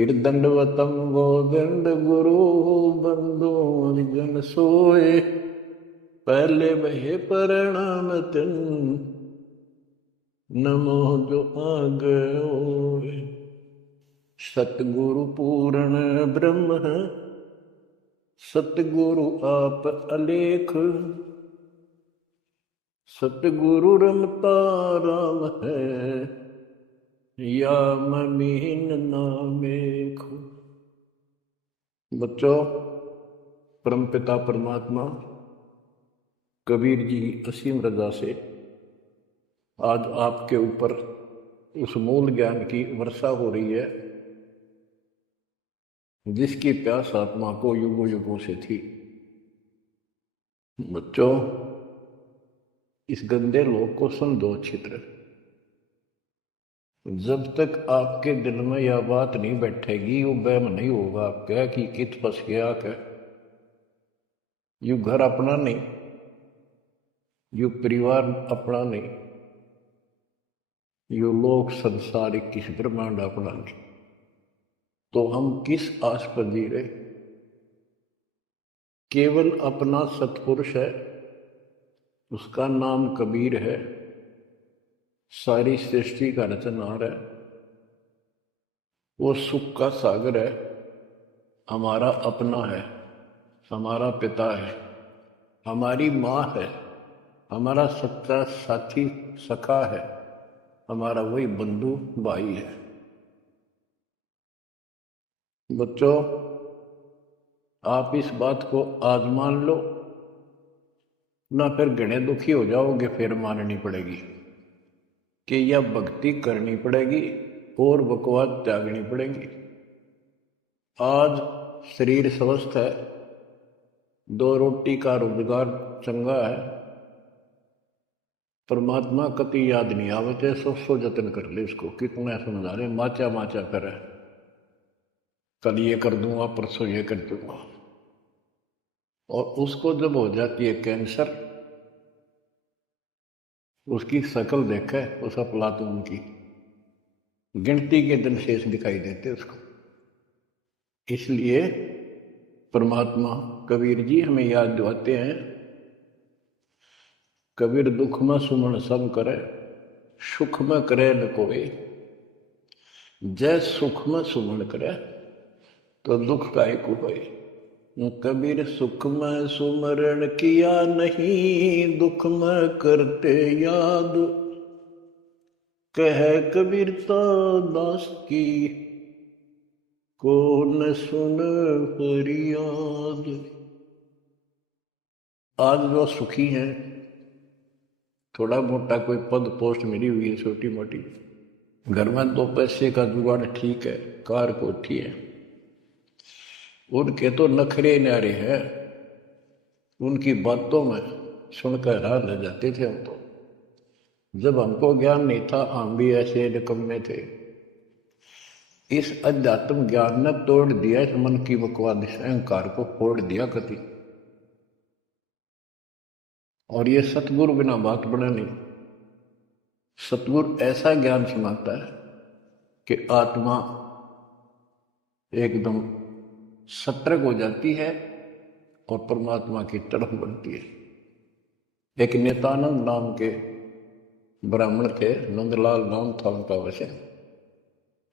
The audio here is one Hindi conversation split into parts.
कबीर दंडवतम वो दंड गुरु बंधु जन सोए, पहले वह प्रणाम तिन नमो जो आग ओए। सतगुरु पूर्ण ब्रह्म है, सतगुरु आप अलेख, सतगुरु रमता राम है, या ममीन नामेख। बच्चों, परमपिता परमात्मा कबीर जी असीम रजा से आज आपके ऊपर उस मूल ज्ञान की वर्षा हो रही है जिसकी प्यास आत्मा को युगों युगों से थी। बच्चों, इस गंदे लोक को समझो अच्छी तरह। जब तक आपके दिल में यह बात नहीं बैठेगी, वो वहम नहीं होगा आपका कि कित फंस गया क्या, यू घर अपना नहीं, यू परिवार अपना नहीं, यू लोक संसारिक किस ब्रह्मांड अपना नहीं, तो हम किस आस पर जी रहे। केवल अपना सतपुरुष है, उसका नाम कबीर है, सारी सृष्टि का रचनहार है, वो सुख का सागर है, हमारा अपना है, हमारा पिता है, हमारी माँ है, हमारा सच्चा साथी सखा है, हमारा वही बंधु भाई है। बच्चों, आप इस बात को आज मान लो, ना फिर घने दुखी हो जाओगे, फिर माननी पड़ेगी कि यह भक्ति करनी पड़ेगी और बकवास त्यागनी पड़ेगी। आज शरीर स्वस्थ है, दो रोटी का रोजगार चंगा है, परमात्मा कति याद नहीं आवते, सौ जतन कर ले इसको, कितना समझा रहे, माचा माचा करे, कल ये कर दूंगा, परसों ये कर दूंगा। और उसको जब हो जाती है कैंसर, उसकी शक्ल देखे उस अफलातून की, गिनती के दिन शेष दिखाई देते उसको। इसलिए परमात्मा कबीर जी हमें याद दिलाते हैं, कबीर दुख में सुमन सब करे, सुख में करे न कोई, जय सुख में सुमन करे तो दुख काहे को होए। कबीर सुख में सुमरण किया नहीं, दुख में करते याद, कह कबीरता दास की कौन सुन फरियाद। आज जो सुखी हैं, थोड़ा मोटा कोई पद पोस्ट मिली हुई है छोटी मोटी, घर में दो पैसे का जुगाड़ ठीक है, कार कोठी है, उनके तो नखरे न्यारे हैं, उनकी बातों में सुनकर हैरान रह जाते थे हम तो। जब हमको ज्ञान नहीं था हम भी ऐसे निकम्मे थे। इस अध्यात्म ज्ञान ने तोड़ दिया इस मन की बकवाद, अहंकार को फोड़ दिया कति। और ये सतगुरु बिना बात बना नहीं। सतगुरु ऐसा ज्ञान सुनाता है कि आत्मा एकदम सतर्क हो जाती है और परमात्मा की तरफ बढ़ती है। एक नित्यानंद नाम के ब्राह्मण थे, नंदलाल नाम था उनका। वैसे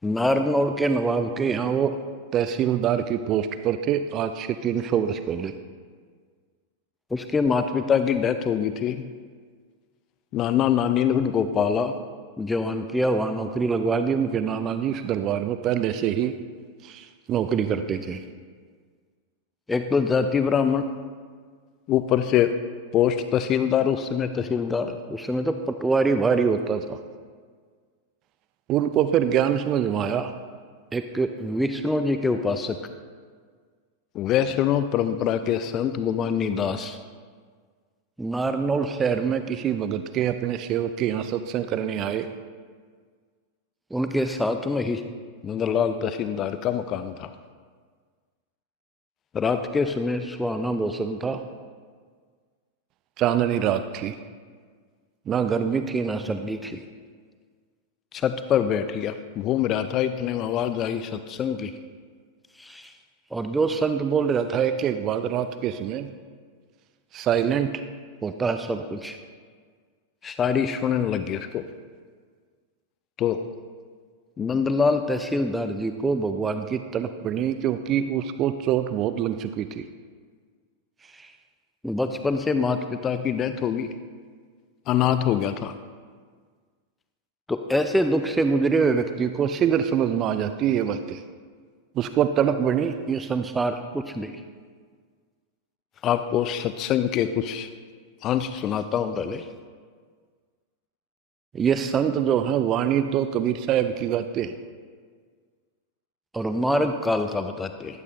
नारनौल के नवाब के यहाँ वो तहसीलदार की पोस्ट पर थे, आज से 300 वर्ष पहले। उसके माता पिता की डेथ हो गई थी। नाना नानी ने उनको पाला, जवान किया, वहाँ नौकरी लगवा दी। उनके नाना जी उस दरबार में पहले से ही नौकरी करते थे। एक तो जाति ब्राह्मण, ऊपर से पोस्ट तहसीलदार। उस समय तहसीलदार, उस समय तो पटवारी भारी होता था। उनको फिर ज्ञान समझ में आया। एक विष्णु जी के उपासक, वैष्णव परंपरा के संत गुमानी दास नारनौल शहर में किसी भगत के अपने सेवक के यहाँ सत्संग करने आए। उनके साथ में ही नंदलाल तहसीलदार का मकान था। रात के समय सुहाना मौसम था, चांदनी रात थी, ना गर्मी थी ना सर्दी थी। छत पर बैठ गया, घूम रहा था, इतने में आवाज आई सत्संग की। और जो संत बोल रहा था एक एक बात, रात के समय साइलेंट होता है सब कुछ, सारी सुनने लगी उसको। तो नंदलाल तहसीलदार जी को भगवान की तड़प पड़ी, क्योंकि उसको चोट बहुत लग चुकी थी। बचपन से माता पिता की डेथ होगी, अनाथ हो गया था। तो ऐसे दुख से गुजरे हुए व्यक्ति को शीघ्र समझ में आ जाती है ये बातें। उसको तड़प बनी, ये संसार कुछ नहीं। आपको सत्संग के कुछ अंश सुनाता हूं पहले। ये संत जो है वाणी तो कबीर साहब की गाते हैं और मार्ग काल का बताते हैं।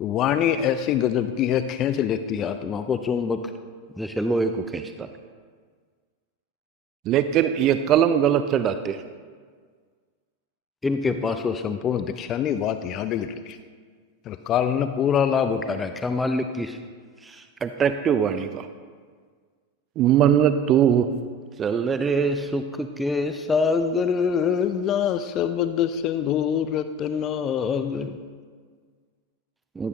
वाणी ऐसी गजब की है, खींच लेती है आत्मा को, चुंबक जैसे लोहे को खींचता है। लेकिन ये कलम गलत चढ़ाते हैं, इनके पास वो संपूर्ण दीक्षा नहीं। बात यहां बिगड़ गई। और काल ने पूरा लाभ उठा रखा मालिक की अट्रैक्टिव वाणी का। मन तू चल रे सुख के सागर, जा शब्द सिंधु रत्नागर।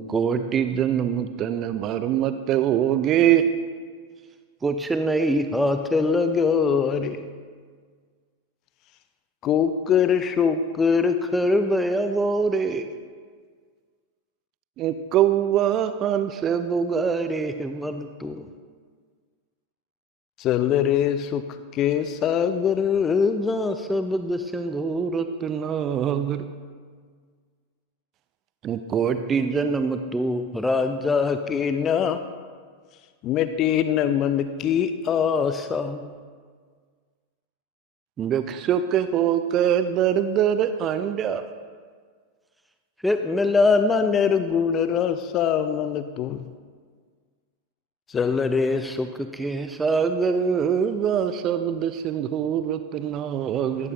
कोटि जन्म तन भर मत होगे, कुछ नहीं हाथ लगो रे। कुकर शुकर खर बया गोरे, कौवा हंस बुगारे। मन तू चल रे सुख के सागर, जा शब्द सिंधु रत्नागर। कोटि जन्म तू राजा के ना, मिटी न मन की आशा। भिक्षुक होकर दर दर आंडा, फिर मिला न निर्गुण रसा। मन तू चल रे सुख के सागर, जा शब्द सिंधु रत्नागर।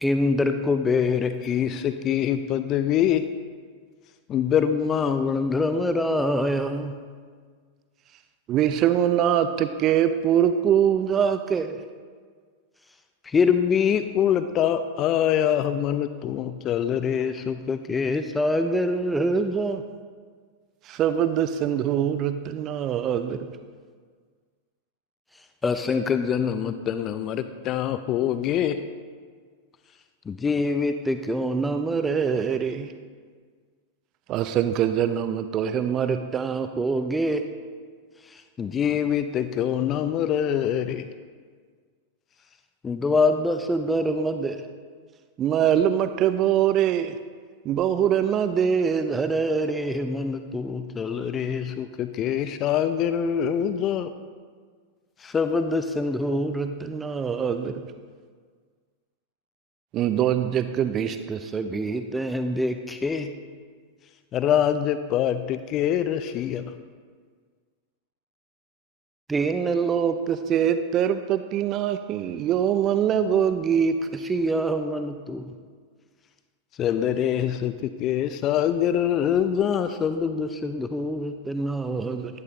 इंद्र कुबेर ईश की पदवी, ब्रह्मावण धर्मराया। विष्णुनाथ के पुर को जाके, फिर भी उल्टा आया। मन तू चल रे सुख के सागर, जा शब्द सिंधु रत्नागर। असंख्य जन्म तन मरत्या होगे, जीवित क्यों न मरे रे। असंख्य जन्म तो है मरता होगे, जीवित क्यों न मरे रे। द्वादश धर्म दे मैल मठ बोरे, बहुर न दे धर रे। मन तू चल रे सुख के सागर, जा शब्द सिंधु रत्नागर। दोजक भिष्ट सभी तह देखे, राजपाट के रसिया। तीन लोक से तरपति नाही, यो मन भोगी खसिया। मन तू चल रे सुख के सागर, जा शब्द सिंधु रत्नागर।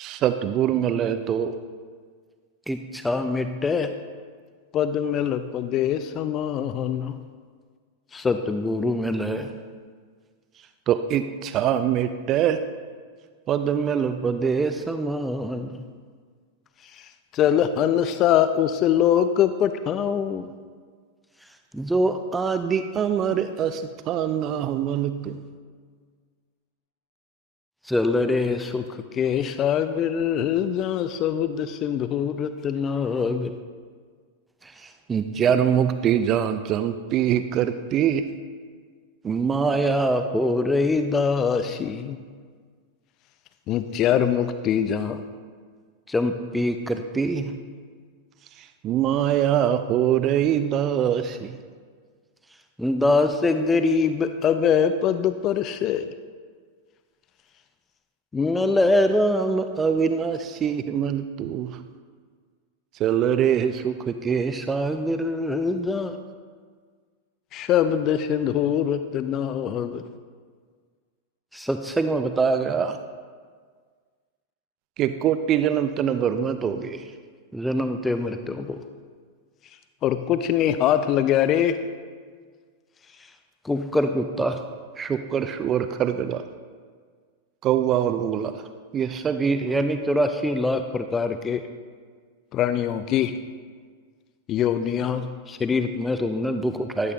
सतगुरु मिले तो इच्छा मिटे, पद मिल पदे समान। सतगुरु मिले तो इच्छा मिटे, पद मिल पदे समान। चल हंसा उस लोक पठाऊं, जो आदि अमर अस्थाना। मन तू चल रे सुख के सागर, जा शब्द सिंधु रत्नागर। चार मुक्ति जा चंपी करती, माया हो रही दासी। चार मुक्ति जा चंपी करती, माया हो रही दासी। दास गरीब अभय पद पर से, मिले राम अविनाशी। मन तू चल रे सुख के सागर, जा शब्द सिंधु रत्नागर। सत्संग में बताया गया कि कोटि जन्म तन भ्रमित हो गए, जन्मते मृत्यु को। और कुछ नहीं हाथ लगे रे, कुकर कुत्ता, शुकर सुअर खरगदा, कौवा और बुगला, ये सभी यानी 84 लाख प्रकार के प्राणियों की योनियां शरीर में तुमने दुख उठाए।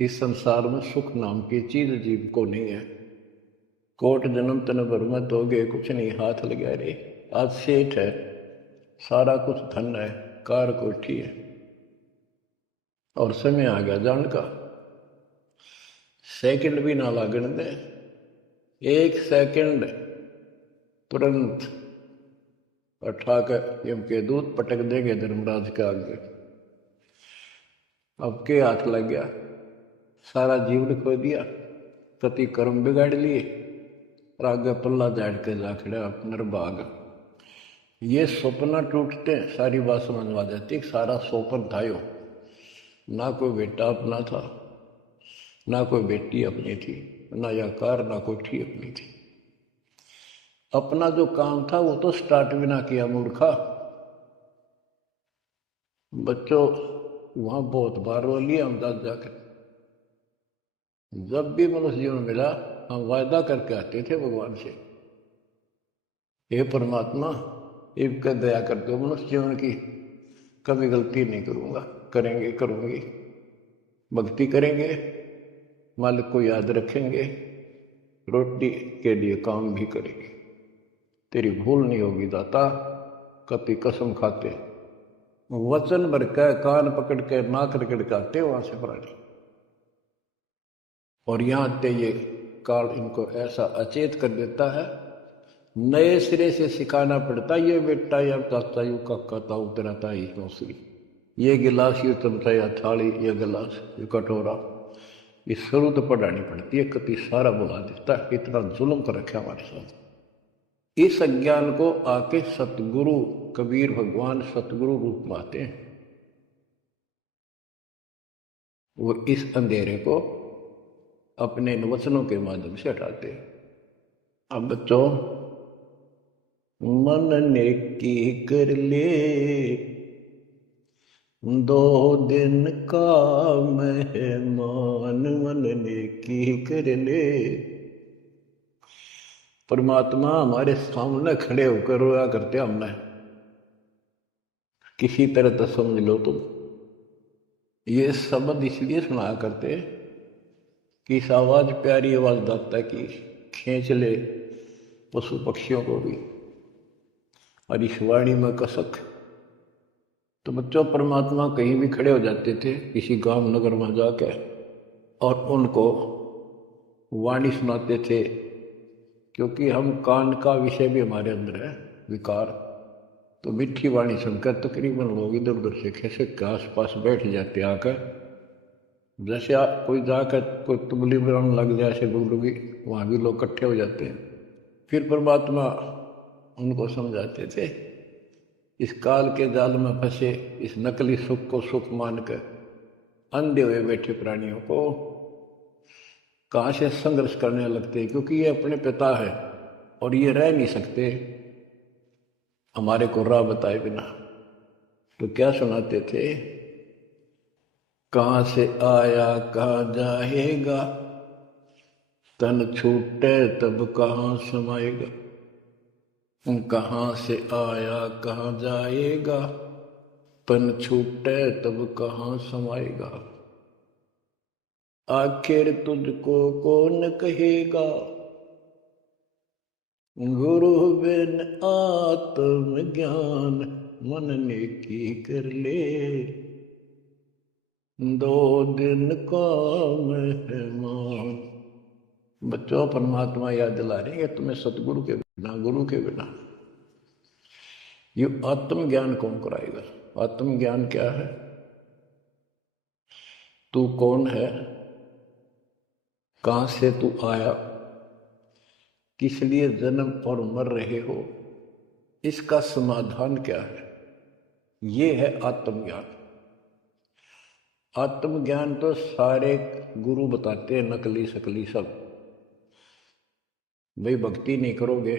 इस संसार में सुख नाम की चीज जीव को नहीं है। कोट जन्म तन भरमत हो गए, कुछ नहीं हाथ लगा रे। आज सेठ है, सारा कुछ धन है, कार कोठी है, और समय आ गया जान का, सेकंड भी ना लागण दे, 1 सेकंड तुरंत उठा कर यम के दूध पटक देंगे धर्मराज के आगे। अब के हाथ लग गया, सारा जीवन खो दिया, कति कर्म बिगाड़ लिए, और आगे पल्ला झाड़ के जा खड़ा नरभाग। ये सपना टूटते सारी बात समझ आ जाती, सारा सोपन थायो, ना कोई बेटा अपना था, ना कोई बेटी अपनी थी, ना या कार, ना कोठी अपनी थी। अपना जो काम था वो तो स्टार्ट भी ना किया मूर्खा। बच्चों वहां बहुत बार रो लिया हम दस जाकर। जब भी मनुष्य जीवन मिला हम वायदा करके आते थे भगवान से, हे परमात्मा एक का दया कर दो, मनुष्य जीवन की कभी गलती नहीं करूंगा, करेंगे करूंगी, भक्ति करेंगे, मालिक को याद रखेंगे, रोटी के लिए काम भी करेंगे, तेरी भूल नहीं होगी दाता। कति कसम खाते, वचन भर के कान पकड़ के नाक रगड़ के आते वहां से प्राणी, और यहां आते ये काल इनको ऐसा अचेत कर देता है, नए सिरे से सिखाना पड़ता, ये बेटा या चाचा यू काका ताऊ तेरा ताई नौसरी, ये गिलास, ये चमचा, या थाली, ये गिलास, ये कटोरा, ये शुरू तो पढ़ानी पड़ती है, कति सारा बुला देता है, इतना जुल्म कर रखा हमारे साथ। इस अज्ञान को आके सतगुरु कबीर भगवान सतगुरु रूप में आते हैं, वो इस अंधेरे को अपने वचनों के माध्यम से हटाते हैं। अब बच्चों, मन ने की कर ले 2 दिन का मेहमान, मन ने की कर ले। परमात्मा हमारे सामने खड़े होकर रोया करते हमने, किसी तरह तो समझ लो तुम। ये शब्द इसलिए सुना करते कि इस आवाज प्यारी आवाज दाता की खींच ले पशु पक्षियों को भी, और इस वाणी में कसक। तो बच्चों परमात्मा कहीं भी खड़े हो जाते थे किसी गांव नगर में जाकर, और उनको वाणी सुनाते थे, क्योंकि हम कान का विषय भी हमारे अंदर है विकार। तो मीठी वाणी सुनकर तकरीबन लोग इधर उधर से खिसक के आस पास बैठ जाते आकर, जैसे कोई जाकर कोई तुबली बनाने लग जाए ऐसे गुगलुगी, वहाँ भी लोग इकट्ठे हो जाते हैं। फिर परमात्मा उनको समझाते थे, इस काल के जाल में फंसे इस नकली सुख को सुख मानकर अंधे हुए बैठे प्राणियों को कहाँ से संघर्ष करने लगते, क्योंकि ये अपने पिता है और ये रह नहीं सकते हमारे को राह बताए बिना। तो क्या सुनाते थे, कहाँ से आया कहाँ जाएगा, तन छूटे तब कहाँ समाएगा। कहाँ से आया कहाँ जाएगा, तन छूटे तब कहाँ समाएगा। आखिर तुझको कौन कहेगा, गुरु बिन आत्म ज्ञान, मन ने की कर ले 2 दिन का मेहमान। बच्चों परमात्मा याद दिला रहे हैं तुम्हें सतगुरु के बिना, गुरु के बिना ये आत्मज्ञान कौन कराएगा। आत्मज्ञान क्या है, तू कौन है, कहां से तू आया, किस लिए जन्म और मर रहे हो, इसका समाधान क्या है, ये है आत्मज्ञान। आत्मज्ञान तो सारे गुरु बताते हैं, नकली सकली सब। भाई भक्ति नहीं करोगे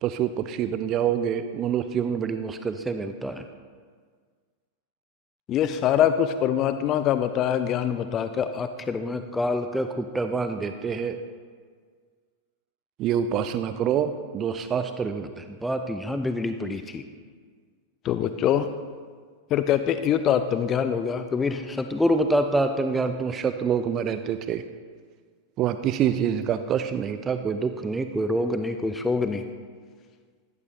पशु पक्षी बन जाओगे, मनुष्य जीवन बड़ी मुश्किल से मिलता है। ये सारा कुछ परमात्मा का बताया ज्ञान बताकर आखिर में काल के खुट्टे बांध देते हैं। ये उपासना करो जो शास्त्र विरुद्ध है। बात यहाँ बिगड़ी पड़ी थी। तो बच्चों फिर कहते ये तो आत्मज्ञान होगा। कबीर सतगुरु बताता आत्मज्ञान, तुम सतलोक में रहते थे, वहाँ किसी चीज का कष्ट नहीं था, कोई दुख नहीं, कोई रोग नहीं, कोई शोक नहीं,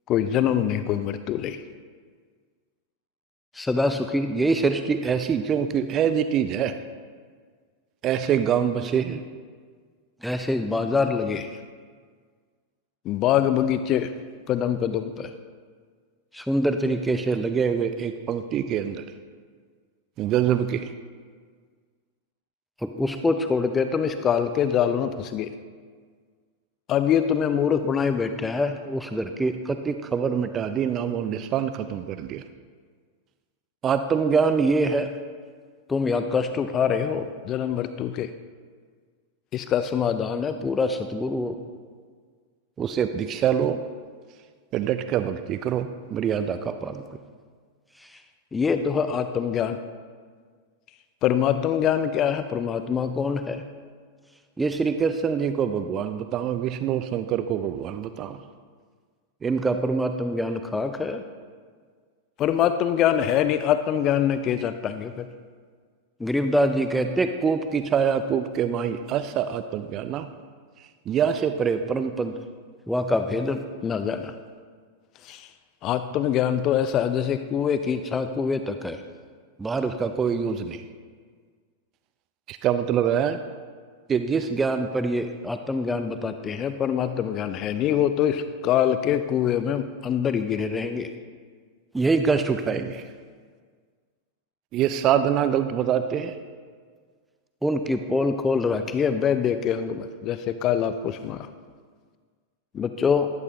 कोई जन्म नहीं, कोई मृत्यु नहीं, सदा सुखी। यही सृष्टि ऐसी क्योंकि एज इट इज है। ऐसे गांव बसे हैं, ऐसे बाजार लगे, बाग बगीचे कदम कदम पर सुंदर तरीके से लगे हुए एक पंक्ति के अंदर गजब के। तो उसको छोड़ के तुम इस काल के जाल में फंस गए। अब ये तुम्हें मूर्ख बनाए बैठा है, उस घर की कति खबर मिटा दी, नामो निशान खत्म कर दिया। आत्मज्ञान ये है, तुम या कष्ट उठा रहे हो जन्म मृत्यु के, इसका समाधान है पूरा सतगुरु हो, उसे दीक्षा लो, फिर डट कर भक्ति करो, मर्यादा का पालन करो। ये तो है आत्मज्ञान। परमात्म ज्ञान क्या है? परमात्मा कौन है? ये श्री कृष्ण जी को भगवान बताओ, विष्णु और शंकर को भगवान बताओ। इनका परमात्म ज्ञान खाक है, परमात्म ज्ञान है नहीं। आत्मज्ञान ने के चाटांगे फिर। गरीबदास जी कहते कूप की छाया कूप के माई, ऐसा आत्मज्ञाना, या से परे परम पद वा का भेद न जाना। आत्मज्ञान तो ऐसा है जैसे कुएं की छा कुएं तक है, बाहर उसका कोई यूज नहीं। इसका मतलब है कि जिस ज्ञान पर ये आत्मज्ञान बताते हैं परमात्म ज्ञान है नहीं, वो तो इस काल के कुएं में अंदर ही गिरे रहेंगे, यही कष्ट उठाएंगे। ये साधना गलत बताते हैं, उनकी पोल खोल रखी है वैद्य के अंग में, जैसे काला पुष्मा। बच्चों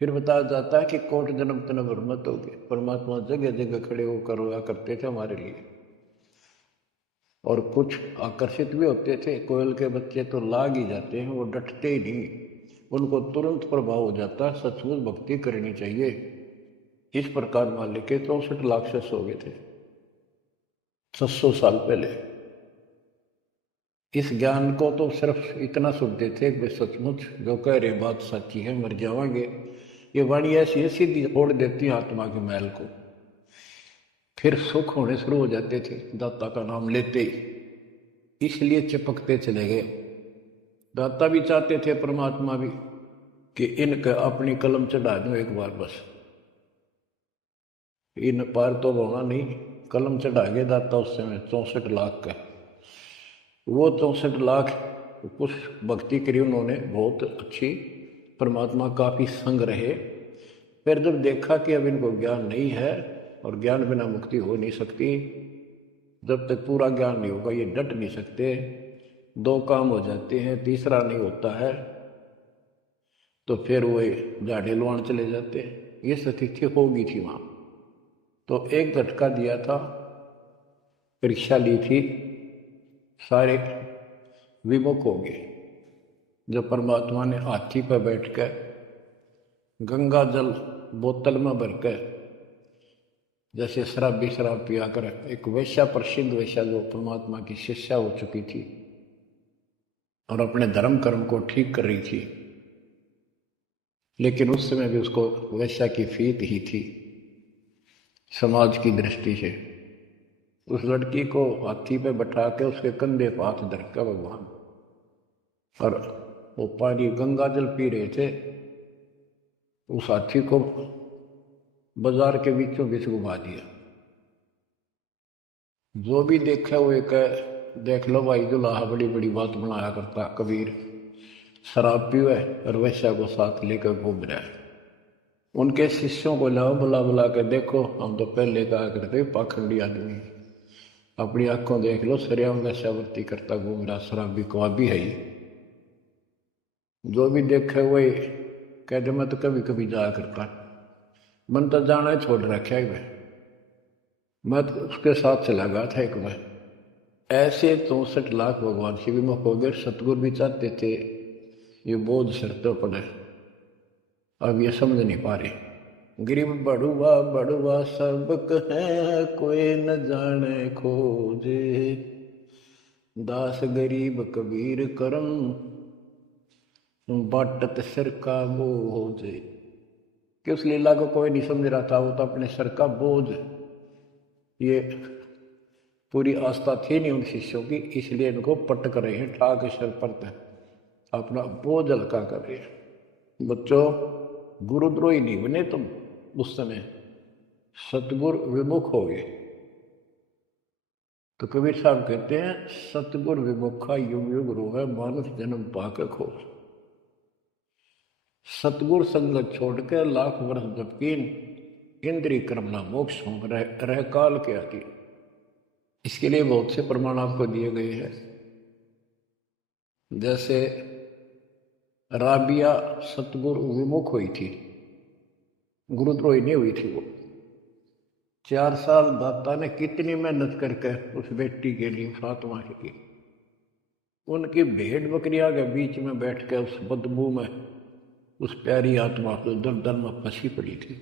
फिर बताया जाता है कि कोट जन्म तन मत हो गए। परमात्मा जगह जगह खड़े होकर रोया करते थे हमारे लिए, और कुछ आकर्षित भी होते थे। कोयल के बच्चे तो लाग ही जाते हैं, वो डटते ही नहीं, उनको तुरंत प्रभाव हो जाता है, सचमुच भक्ति करनी चाहिए। इस प्रकार मान लेके 64 लाख से हो गए थे 700 साल पहले। इस ज्ञान को तो सिर्फ इतना सुनते थे कि सचमुच जो कह रहे बात सच्ची है, मर जावांगे। ये वाणी ऐसी सीधी फोड़ देती है आत्मा के मैल को, फिर सुख होने शुरू हो जाते थे दाता का नाम लेते ही, इसलिए चिपकते चले गए। दाता भी चाहते थे, परमात्मा भी, कि इनका अपनी कलम चढ़ा दूं एक बार बस, इन पार तो होना नहीं। कलम चढ़ा गए दाता उस समय 64 लाख का। वो 64 लाख कुछ भक्ति करी उन्होंने बहुत अच्छी, परमात्मा काफी संग रहे। फिर जब देखा कि अब इनको ज्ञान नहीं है और ज्ञान बिना मुक्ति हो नहीं सकती, जब तक पूरा ज्ञान नहीं होगा ये डट नहीं सकते, दो काम हो जाते हैं, तीसरा नहीं होता है, तो फिर वो झाड़े लुआन चले जाते। ये स्थिति होगी थी वहां। तो एक झटका दिया था, परीक्षा ली थी, सारे विमुख हो गए। जब परमात्मा ने हाथी पर बैठकर गंगा जल बोतल में भरकर, जैसे शराबी शराब पिया कर, एक वैश्या, प्रसिद्ध वैश्या जो परमात्मा की शिष्या हो चुकी थी और अपने धर्म कर्म को ठीक कर रही थी, लेकिन उस समय भी उसको वैश्या की फीत ही थी समाज की दृष्टि से। उस लड़की को हाथी पे बैठा के उसके कंधे पर हाथ धरकर भगवान, और वो पानी गंगा जल पी रहे थे, उस हाथी को बाजार के बीचों बीच घुमा दिया। जो भी देखा वो एक, देख लो भाई दुल्हा बड़ी बड़ी बात बनाया करता कबीर, शराब पीवे और वैश्या को साथ लेकर घूम रहा है। उनके शिष्यों को लाओ, बुला बुला के देखो, हम तो पहले कहा करते पाखंडी आदमी, अपनी आंखों देख लो, सरियाम वैश्यावृत्ति करता घूम रहा, शराबी कवाबी है ये। जो भी देखे वही कहते मैं तो कभी कभी जाया करता, मन तो जाना छोड़ रखा है मैं तो उसके साथ चला गया था एक बार। ऐसे 64 लाख भगवान से विमुख हो गए। सतगुरु भी चाहते थे ये बोझ सिर तो पड़े, अब ये समझ नहीं पा रहे, गरीब बड़ुआ बड़ुआ सबक है, कोई न जाने खोजे। दास गरीब कबीर करम, बाटत सिर का बोझ। कि उस लीला को कोई नहीं समझ रहा था, वो तो अपने सर का बोझ, ये पूरी आस्था थी नहीं उन शिष्यों की, इसलिए इनको पटक रहे हैं, ठाक सर पर अपना बोझ हल्का कर रहे हैं। बच्चों, गुरुद्रोही नहीं बने तुम उस समय, सतगुरु विमुख हो गए। तो कबीर साहब कहते हैं, सतगुरु विमुखा युग युग रोवे, मानुष जन्म पाकर खो। सतगुरु संगत छोड़ के लाख वर्ष जबकीन, इंद्रिय कर्मना मोक्ष हों रह काल के आती। इसके लिए बहुत से प्रमाण आपको दिए गए हैं। जैसे राबिया सतगुरु विमुख हुई थी, गुरुद्रोही नहीं हुई थी वो। 4 साल दाता ने कितनी मेहनत करके उस बेटी के लिए, फातिमा के लिए, उनकी भेड़ बकरियां के बीच में बैठ के उस बदबू में उस प्यारी आत्मा को दर दर में फंसी पड़ी थी।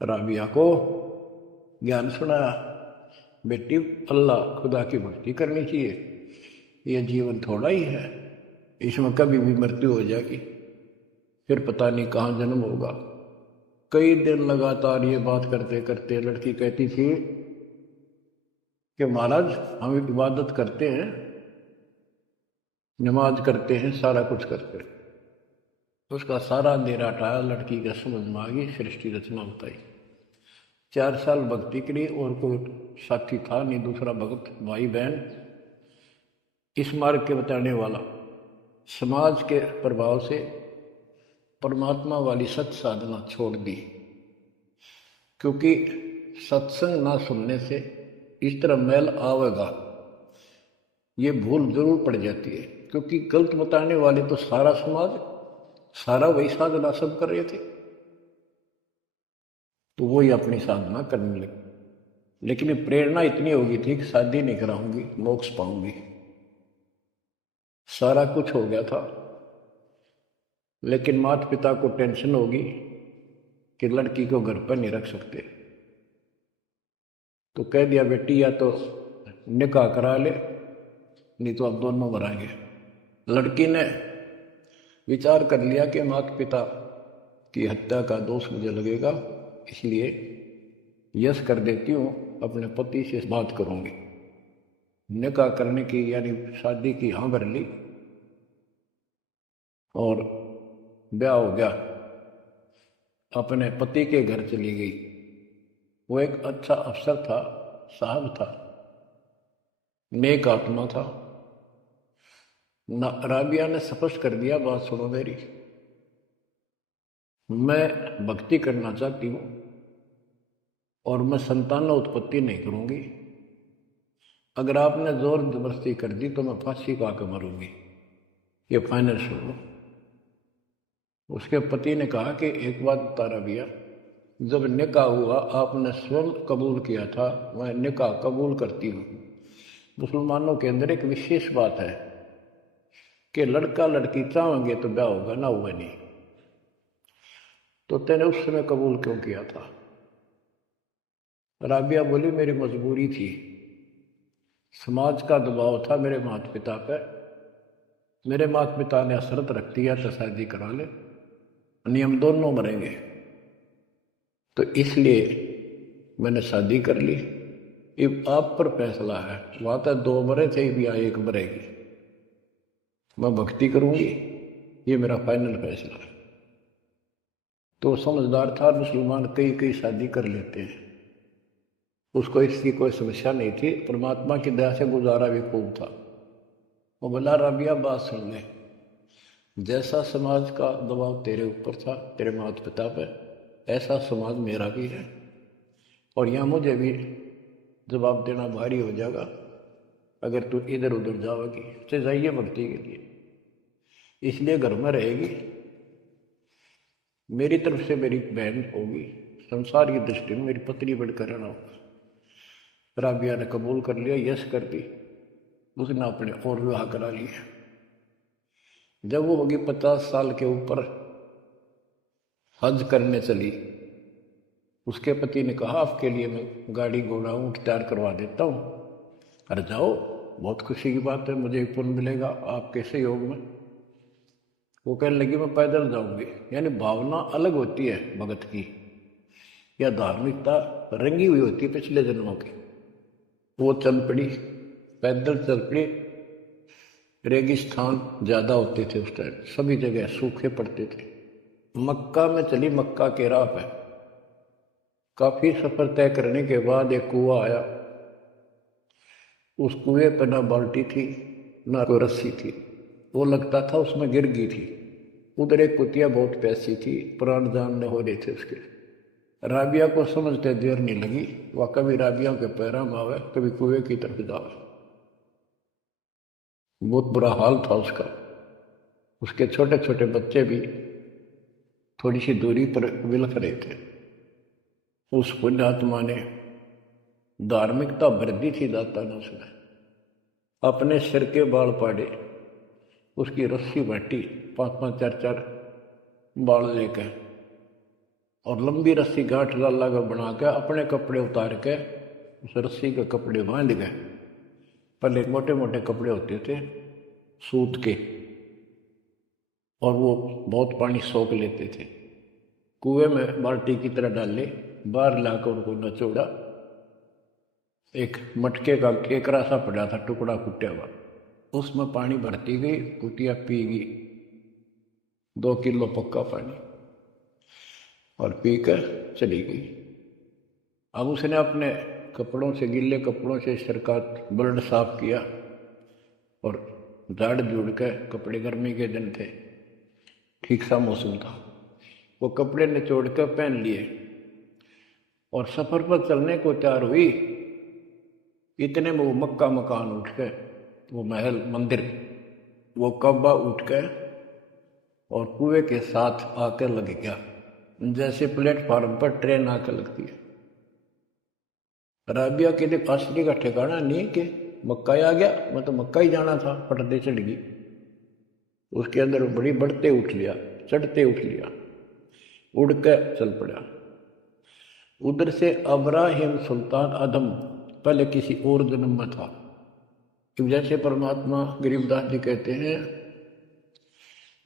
राबिया को ज्ञान सुनाया, बेटी अल्लाह खुदा की भक्ति करनी चाहिए, यह जीवन थोड़ा ही है, इसमें कभी भी मृत्यु हो जाएगी, फिर पता नहीं कहाँ जन्म होगा। कई दिन लगातार ये बात करते करते लड़की कहती थी कि महाराज हम इबादत करते हैं, नमाज करते हैं, सारा कुछ करते हैं। उसका सारा अंधेरा हटाया, लड़की का समझ में आ गई, सृष्टि रचना बताई। 4 साल भक्ति करी और कोई साथी था नहीं, दूसरा भक्त भाई बहन इस मार्ग के बताने वाला। समाज के प्रभाव से परमात्मा वाली सत्य साधना छोड़ दी, क्योंकि सत्संग ना सुनने से इस तरह मैल आवेगा, ये भूल जरूर पड़ जाती है। क्योंकि गलत बताने वाले तो सारा समाज, सारा वही साधना सब कर रहे थे, तो वही अपनी साधना करने लगे। लेकिन प्रेरणा इतनी होगी थी कि शादी नहीं कराऊंगी, मोक्ष पाऊंगी, सारा कुछ हो गया था। लेकिन माता पिता को टेंशन होगी कि लड़की को घर पर नहीं रख सकते, तो कह दिया बेटी या तो निकाह करा ले, नहीं तो अब दोनों मराएंगे। लड़की ने विचार कर लिया कि माता पिता की हत्या का दोष मुझे लगेगा, इसलिए यस कर देती हूँ, अपने पति से बात करूंगी। निकाह करने की यानी शादी की हाँ भर ली और ब्याह हो गया, अपने पति के घर चली गई। वो एक अच्छा अफसर था, साहब था, नेक आत्मा था। राबिया ने स्पष्ट कर दिया, बात सुनो मेरी, मैं भक्ति करना चाहती हूँ और मैं संतान उत्पत्ति नहीं करूंगी। अगर आपने जोर जबरदस्ती कर दी तो मैं फांसी का आकर मरूंगी, ये फाइनल सुन लो। उसके पति ने कहा कि एक बात बता राबिया, जब निकाह हुआ आपने स्वयं कबूल किया था, मैं निकाह कबूल करती हूँ। मुसलमानों के अंदर एक विशेष बात है कि लड़का लड़की चाहेंगे तो ब्याह होगा, ना हुआ नहीं। तो तेने उस समय कबूल क्यों किया था? राबिया बोली, मेरी मजबूरी थी, समाज का दबाव था मेरे माता पिता पर। मेरे माता पिता ने शर्त रख दिया तो शादी करा ले, नियम दोनों मरेंगे, तो इसलिए मैंने शादी कर ली। अब आप पर फैसला है, वहां तक 2 मरे थे, भी यहाँ 1 मरेगी, मैं भक्ति करूंगी, ये मेरा फाइनल फैसला है। तो समझदार था, मुसलमान कई कई शादी कर लेते हैं, उसको इसकी कोई समस्या नहीं थी, परमात्मा की दया से गुजारा भी खूब था। वो बोला, राबिया बात सुन ले, जैसा समाज का दबाव तेरे ऊपर था, तेरे माता पिता पर, ऐसा समाज मेरा भी है, और यहाँ मुझे भी जवाब देना भारी हो जाएगा अगर तू इधर उधर जाओगी। तो जाइए भक्ति के लिए, इसलिए घर में रहेगी, मेरी तरफ से मेरी बहन होगी, संसार की दृष्टि में मेरी पत्नी बनकर रहना होगा। राबिया ने कबूल कर लिया, यस कर दी, उसने अपने और विवाह करा लिया। जब वो होगी 50 साल के ऊपर, हज करने चली, उसके पति ने कहा आपके लिए मैं गाड़ी घोड़ा ऊँट तैयार करवा देता हूँ, अरे जाओ, बहुत खुशी की बात है, मुझे भी पुण्य मिलेगा आपके सहयोग में। वो कहने लगी मैं पैदल जाऊंगी। यानी भावना अलग होती है भगत की, या धार्मिकता रंगी हुई होती है पिछले जन्मों की। वो चल पड़ी, पैदल चल पड़ी। रेगिस्तान ज्यादा होते थे उस टाइम, सभी जगह सूखे पड़ते थे। मक्का में चली, मक्का के राह पे काफी सफर तय करने के बाद एक कुआं आया। उस कुएं पर ना बाल्टी थी ना कोई रस्सी थी, वो लगता था उसमें गिर गई थी। उधर एक कुतिया बहुत प्यासी थी, प्राण जानने हो रहे थे उसके। राबिया को समझते देर नहीं लगी, वह कभी राबिया के पैरा में आवे, कभी कुएं की तरफ जावे। बहुत बुरा हाल था उसका। उसके छोटे छोटे बच्चे भी थोड़ी सी दूरी पर विलख रहे थे। उस पुण्यात्मा ने धार्मिकता भर दी थी दाता ने उसने। अपने सिर के बाल पाड़े, उसकी रस्सी बांटी, 5-5 4-4 बाल लेकर, और लंबी रस्सी गांठ लाला का बना के अपने कपड़े उतार के उस रस्सी के कपड़े बांध गए। पहले मोटे मोटे कपड़े होते थे सूत के, और वो बहुत पानी सोख लेते थे। कुएं में बाल्टी की तरह डाले, बाहर लाकर उनको नचोड़ा। एक मटके का केकरा सा पड़ा था, टुकड़ा फुटा हुआ, उसमें पानी भरती गई, कुतिया पी गई 2 किलो पक्का पानी, और पीकर चली गई। अब उसने अपने कपड़ों से, गीले कपड़ों से सिर का ब्लड साफ किया, और झाड़ झूड़ के कपड़े, गर्मी के दिन थे, ठीक सा मौसम था, वो कपड़े निचोड़ कर पहन लिए और सफर पर चलने को तैयार हुई। इतने में वो मक्का मकान उठ गए, वो महल मंदिर, वो कब्बा उठ गए और कुएं के साथ आकर लग गया, जैसे प्लेटफार्म पर ट्रेन आकर लगती है। राबिया के लिए फासली का ठिकाना नहीं कि मक्का ही आ गया, मैं तो मक्का ही जाना था, पटदे चढ़ गई। उसके अंदर बड़ी बढ़ते उठ लिया, चढ़ते उठ लिया, उड़ कर चल पड़ा। उधर से अब्राहिम सुल्तान अदम पहले किसी और जन्म में था। जैसे परमात्मा गरीबदास जी कहते हैं,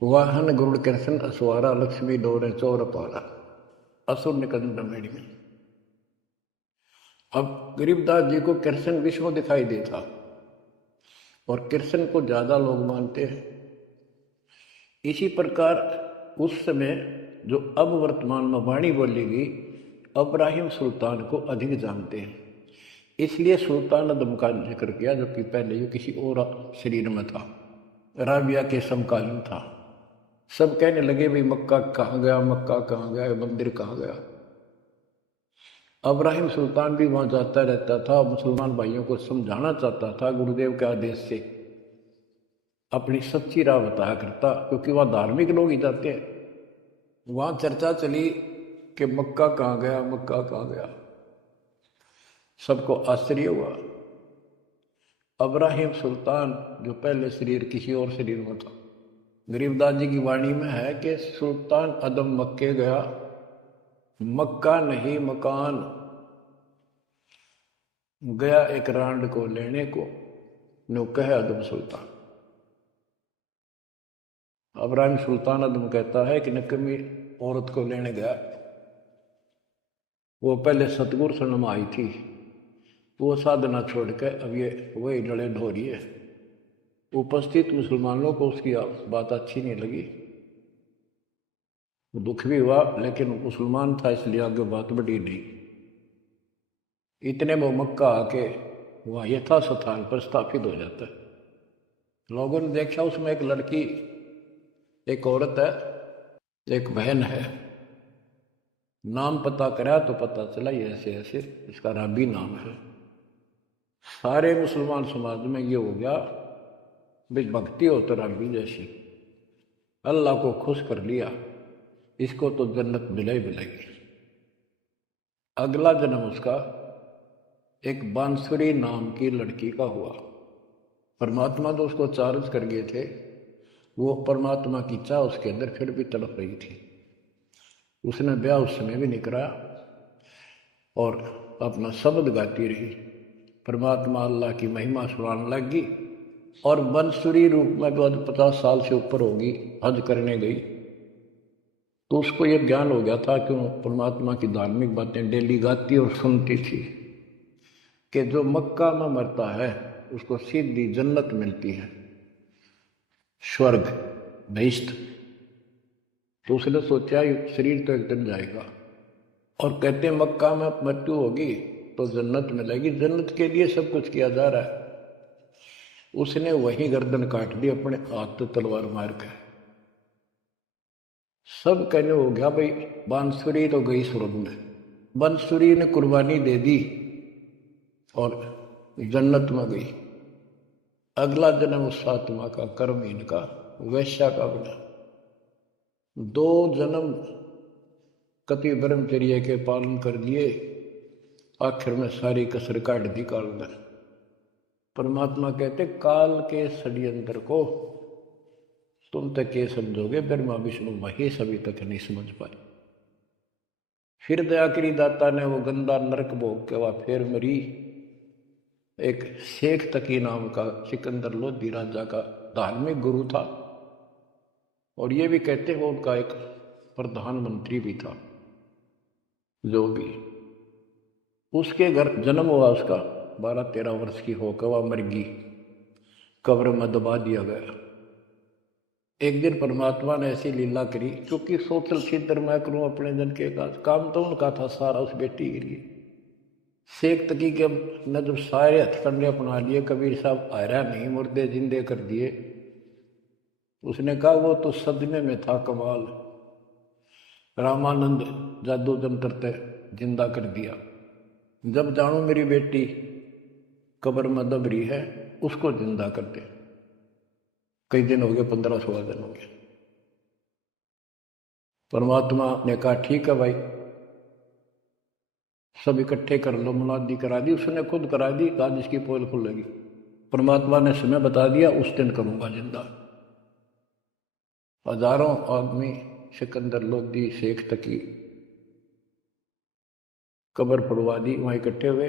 वाहन गुरुड़ कृष्ण असवारा, लक्ष्मी डोरे चौर पारा, असुर निकंद मेड़ी में। अब गरीबदास जी को कृष्ण विष्णु दिखाई देता, और कृष्ण को ज्यादा लोग मानते हैं। इसी प्रकार उस समय जो अब वर्तमान में वाणी बोली गई, अब्राहिम सुल्तान को अधिक जानते हैं, इसलिए सुल्तान अदम का जिक्र किया, जबकि पहले ये किसी और शरीर में था, राबिया के समकालीन था। सब कहने लगे भाई मक्का कहाँ गया, मक्का कहाँ गया, मंदिर कहाँ गया। अब्राहिम सुल्तान भी वहां जाता रहता था, मुसलमान भाइयों को समझाना चाहता था, गुरुदेव के आदेश से अपनी सच्ची राह बताया करता, क्योंकि वहां धार्मिक लोग ही जाते हैं। वहां चर्चा चली कि मक्का कहाँ गया, मक्का कहाँ गया। सबको आश्चर्य हुआ। अब्राहिम सुल्तान जो पहले शरीर किसी और शरीर में था, गरीबदास जी की वाणी में है कि सुल्तान अदम मक्के गया, मक्का नहीं मकान गया, एक रांड को लेने को नो कहे अदम सुल्तान। अब्राहिम सुल्तान अदम कहता है कि नकमी औरत को लेने गया, वो पहले सतगुरु शरण आई थी, वो साधना छोड़ के अब ये वही लड़े ढो रही है। उपस्थित मुसलमानों को उसकी बात अच्छी नहीं लगी, दुख भी हुआ, लेकिन मुसलमान था इसलिए आगे बात बढ़ी नहीं। इतने में मक्का आके वहाँ यथा स्थान पर स्थापित हो जाता है। लोगों ने देखा उसमें एक लड़की, एक औरत है, एक बहन है। नाम पता करा तो पता चला ये ऐसे ऐसे इसका राबी नाम है। सारे मुसलमान समाज में ये हो गया भाई भक्ति हो तो राबी जैसी, अल्लाह को खुश कर लिया, इसको तो जन्नत मिलाई मिलेगी। अगला जन्म उसका एक बांसुरी नाम की लड़की का हुआ। परमात्मा तो उसको चार्ज कर गए थे, वो परमात्मा की चाह उसके अंदर फिर भी तड़प रही थी। उसने ब्याह उस समय भी नहीं कराया, और अपना शब्द गाती रही। परमात्मा अल्लाह की महिमा सुनाने लगी और बंसुरी रूप में भी 50 साल से ऊपर होगी, हज करने गई। तो उसको ये ज्ञान हो गया था कि वो परमात्मा की धार्मिक बातें डेली गाती और सुनती थी कि जो मक्का में मरता है उसको सीधी जन्नत मिलती है, स्वर्ग, बहिश्त। तो उसने सोचा शरीर तो एक दिन जाएगा, और कहते मक्का में मृत्यु होगी तो जन्नत मिलेगी, जन्नत के लिए सब कुछ किया जा रहा है। उसने वही गर्दन काट दी अपने हाथ तो तलवार मार के। सब कहने हो गया भाई बांसुरी तो गई स्वर्ग में, बांसुरी ने कुर्बानी दे दी और जन्नत में गई। अगला जन्म उस आत्मा का कर्महीन का वैश्या का बना। 2 जन्म कति ब्रह्मचर्य के पालन कर लिए, आखिर में सारी कसर काट दी काल में। परमात्मा कहते काल के षड्यंत्र को तुम तक ये समझोगे, ब्रह्मा विष्णु महेश अभी तक नहीं समझ पाए। फिर दया करी दाता ने वो गंदा नरक भोग के वह फिर मरी। एक शेख तकी नाम का सिकंदर लोधी राजा का धार्मिक गुरु था, और ये भी कहते वो उनका एक प्रधानमंत्री भी था। जो भी उसके घर जन्म हुआ, उसका 12-13 वर्ष की होकर वह मर गई, कब्र में दबा दिया गया। एक दिन परमात्मा ने ऐसी लीला करी, क्योंकि सोचल छिद्र मैं करूं अपने जन के काम तो उनका था सारा उस बेटी के लिए। शेख तकी के न जब सारे हथकंडे अपना लिए, कबीर साहब आयरा नहीं, मुर्दे जिंदे कर दिए। उसने कहा वो तो सदमे में था, कमाल, रामानंद जादू जंत्र ते जिंदा कर दिया। जब जानू मेरी बेटी कब्र में दब रही है, उसको जिंदा कर दे। कई दिन हो गए, 15-16 दिन हो गए। परमात्मा ने कहा ठीक है भाई, सब इकट्ठे कर लो, मुनादी करा दी। उसने खुद करा दी, कहा जिसकी पोल खुलेगी। परमात्मा ने समय बता दिया, उस दिन करूंगा जिंदा। हजारों आदमी सिकंदर लोधी शेख तकी कब्र फुड़वा दी, वहां इकट्ठे हुए,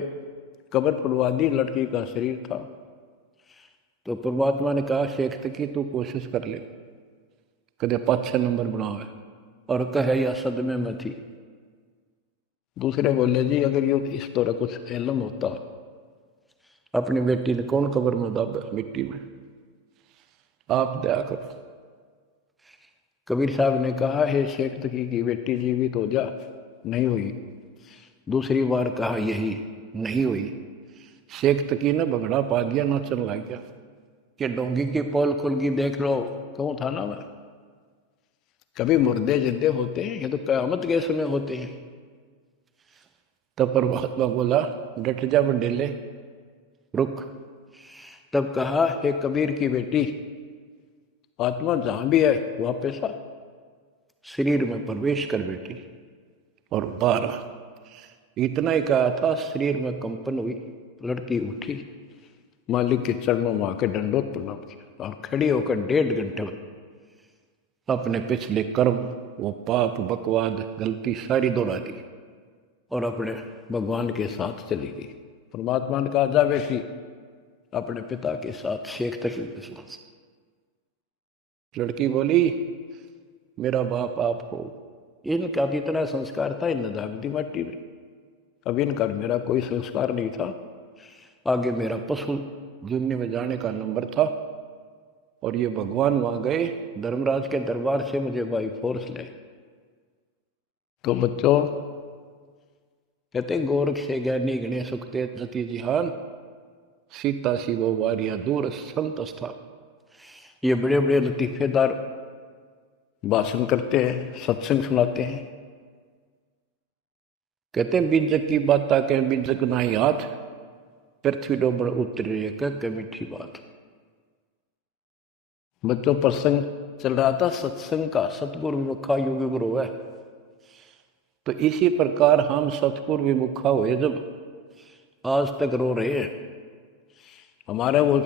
कब्र फुड़वा दी। लड़की का शरीर था। तो परमात्मा ने कहा शेख तकी तू कोशिश कर ले, कदे 5-6 नंबर बनावे, और कहे या सदमे में थी। दूसरे बोले जी अगर ये इस तरह कुछ इल्म होता, अपनी बेटी ने कौन कब्र में दाबे मिट्टी में, आप दया करो। कबीर साहब ने कहा हे शेख तकी की बेटी जीवित हो जा, नहीं हुई। दूसरी बार कहा यही, नहीं हुई। शेख तकी ने बगड़ा पा दिया, नाचन लग गया कि डोंगी की पोल खुल गई, देख लो। कहूँ था ना मैं, कभी मुर्दे जिंदे होते हैं, ये तो कयामत के समय होते हैं। तब परमात्मा बोला डट जा बंडेले, रुक। तब कहा हे कबीर की बेटी, आत्मा जहां भी है वापस आ, शरीर में प्रवेश कर बेटी, और 12 इतना ही कहा था। शरीर में कंपन हुई, लड़की उठी, मालिक के चरणों में आकर दंडोत प्रणाम किया, और खड़ी होकर 1.5 घंटे अपने पिछले कर्म, वो पाप बकवाद गलती सारी दोहरा दी, और अपने भगवान के साथ चली गई। परमात्मा ने कहा जा बेटी अपने पिता के साथ, शेख तक के साथ। लड़की बोली मेरा बाप आप हो। इनका भी इतना संस्कार था, इन दाग दी माटी में। अब इनका मेरा कोई संस्कार नहीं था। आगे मेरा पशु दुनिया में जाने का नंबर था, और ये भगवान वहां गए धर्मराज के दरबार से मुझे बाई फोर्स ले। तो बच्चों कहते गोरख से ज्ञानी गणे सुखते जति जिहान, सीता सी वो वारिया दूर संत स्थान। ये बड़े बड़े लतीफेदार भाषण करते हैं, सत्संग सुनाते हैं। कहते बीजक की बात कह बीजक ना ही हाथ, पृथ्वी डोबड़ उतरे कह मीठी बात। बच्चों प्रसंग चल रहा था सत्संग का, सतगुरु विमुखा युग गुरु है। तो इसी प्रकार हम सतगुरु विमुखा हुए, जब आज तक रो रहे हैं। हमारा वो